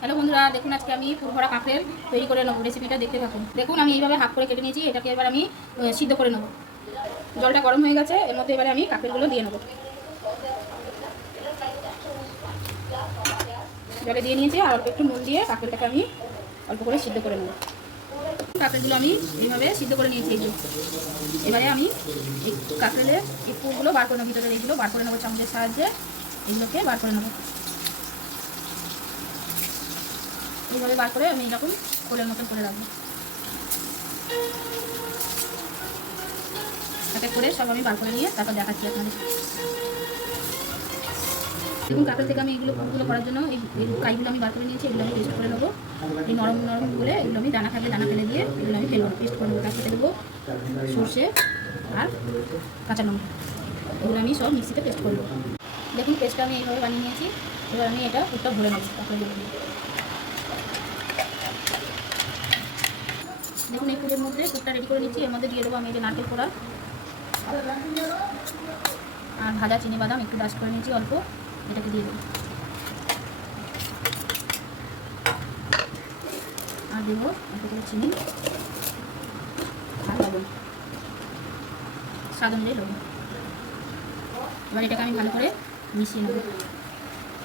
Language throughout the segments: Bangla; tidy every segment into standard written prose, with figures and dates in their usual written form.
হ্যালো বন্ধুরা, দেখুন আজকে আমি ফুল ভরা কাঁকড়ের তৈরি করে নেবো। রেসিপিটা দেখতে থাকুন। দেখুন আমি এইভাবে হাফ করে কেটে নিয়েছি। এটাকে এবার আমি সিদ্ধ করে নেবো। জলটা গরম হয়ে গেছে, এর মধ্যে এবারে আমি কাঁকড়গুলো দিয়ে নেবো। জলে দিয়ে নিয়েছি আর অল্প একটু নুন দিয়ে কাঁকড়টাকে আমি অল্প করে সিদ্ধ করে নেবো। কাঁকড়গুলো আমি এইভাবে সিদ্ধ করে নিয়েছি। এবারে আমি এই কাঁকড়ের এই ফুলগুলো বার করে নেবো, ভিতরে এইগুলো বার করে নেবো চামচের সাহায্যে। এইগুলোকে বার করে নেবো। এইভাবে বার করে আমি এরকম খোলের মতন করে রাখবো। তাতে করে সব আমি বার করে নিয়ে তারপর দেখাচ্ছি আপনাদের। দেখুন কাঁকড়া থেকে আমি এইগুলো ফুলগুলো করার জন্য এই কাইগুলো আমি বার করে নিয়েছি। এগুলো আমি পেস্ট করে নেবো। এই নরম নরমগুলো এগুলো আমি দানা থাকলে দানা ফেলে দিয়ে এগুলো আমি পেস্ট করে নেবো। কাঁচতে দেবো সর্ষে আর কাঁচা লঙ্কা, এগুলো আমি সব মিক্সিতে পেস্ট করবো। দেখুন পেস্টটা আমি এইভাবে বানিয়ে নিয়েছি। এবার আমি এটা পুরোটা ভরে নেবো কাঁকড়াগুলো দিয়ে। দেখুন এই ফুলের মধ্যে পুরটা রেডি করে নিচ্ছি। এর মধ্যে দিয়ে দেবো আমি এই যে নারকেল কোড়া আর ভাজা চিনি বাদাম একটু ডাস্ট করে নিয়েছি অল্প, এটাকে দিয়ে দেবো। আর দেবো অল্প করে চিনি আর লবণ, স্বাদ অনুযায়ী লবণ। এবার এটাকে আমি ভালো করে মিশিয়ে নেব,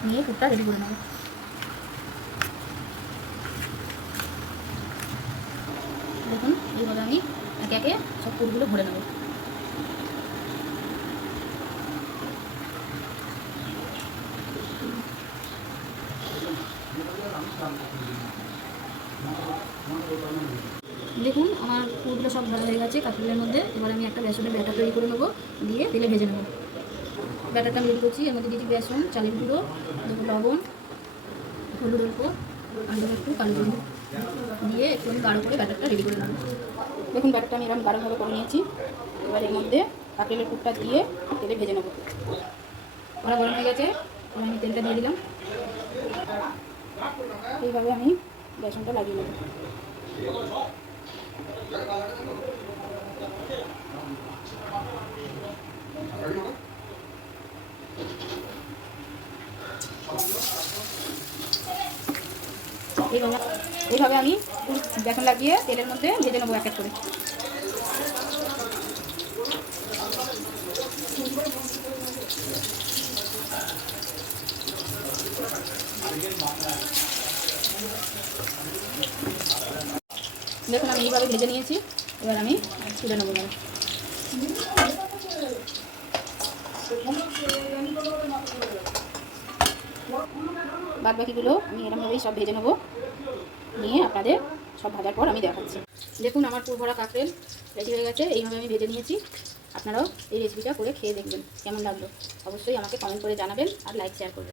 নিয়ে পুরটা রেডি করে নেব। দেখুন এইভাবে আমি একে একে সব পুরগুলো ভরে নেব। দেখুন আমার ফুলগুলো সব ভরা হয়ে গেছে কাঁকড়ের মধ্যে। এবার আমি একটা বেসনের ব্যাটার তৈরি করে নেবো, দিয়ে তেলে ভেজে নেব। ব্যাটারটা আমি রেডি করছি। এর মধ্যে দিয়েছি বেসন, চালের গুঁড়ো, দেবো লবণ, হলুদ অল্প আর দেবো একটু কালো জিরে, দিয়ে একটু আমি গাঢ় করে ব্যাটারটা রেডি করে নেব। দেখুন ব্যাটারটা আমি এরকম গাঢ়ভাবে করে নিয়েছি। এবার এর মধ্যে কাঁকড়ের পুরটা দিয়ে তেলে ভেজে নেব। ওরা গরম হয়ে গেছে, এবার আমি তেলটা দিয়ে দিলাম। এইভাবে আমি বেসনটা লাগিয়ে নেব। এইভাবে আমি বেসন লাগিয়ে তেলের মধ্যে ভেজে নেবো এক এক করে। দেখুন আমি এইভাবে ভেজে নিয়েছি। এবার আমি তুলে নেবো। বাদ বাকিগুলো আমি এরকমভাবেই সব ভেজে নেবো, নিয়ে আপনাদের সব ভাজার পর আমি দেখাচ্ছি। দেখুন আমার পুর ভরা কাঁকড়েল রেডি হয়ে গেছে। এইভাবে আমি ভেজে নিয়েছি। আপনারাও এই রেসিপিটা করে খেয়ে দেখবেন কেমন লাগলো। অবশ্যই আমাকে কমেন্ট করে জানাবেন আর লাইক শেয়ার করবেন।